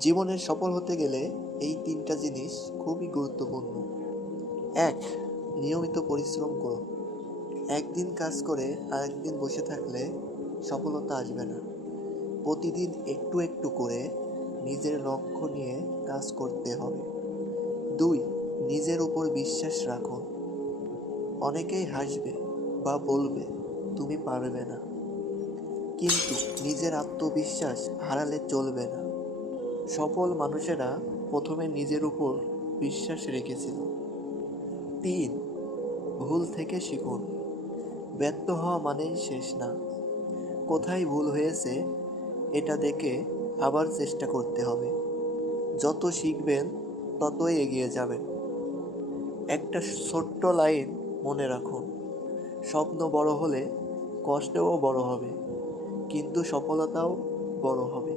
জীবনে সফল হতে গেলে এই তিনটা জিনিস খুবই গুরুত্বপূর্ণ। এক, নিয়মিত পরিশ্রম করো। একদিন কাজ করে আরেকদিন বসে থাকলে সফলতা আসবে না। প্রতিদিন একটু একটু করে নিজের লক্ষ্য নিয়ে কাজ করতে হবে। দুই, নিজের উপর বিশ্বাস রাখো। অনেকেই হাসবে বা বলবে তুমি পারবে না, কিন্তু নিজের আত্মবিশ্বাস হারালে চলবে না। সফল মানুষেরা প্রথমে নিজের উপর বিশ্বাস রেখেছিল। তিন, ভুল থেকে শিখুন। ব্যর্থ হওয়া মানেই শেষ না, কোথায় ভুল হয়েছে এটা দেখে আবার চেষ্টা করতে হবে। যত শিখবেন ততই এগিয়ে যাবেন। একটা ছোট্ট লাইন মনে রাখুন, স্বপ্ন বড় হলে কষ্টও বড় হবে, কিন্তু সফলতাও বড় হবে।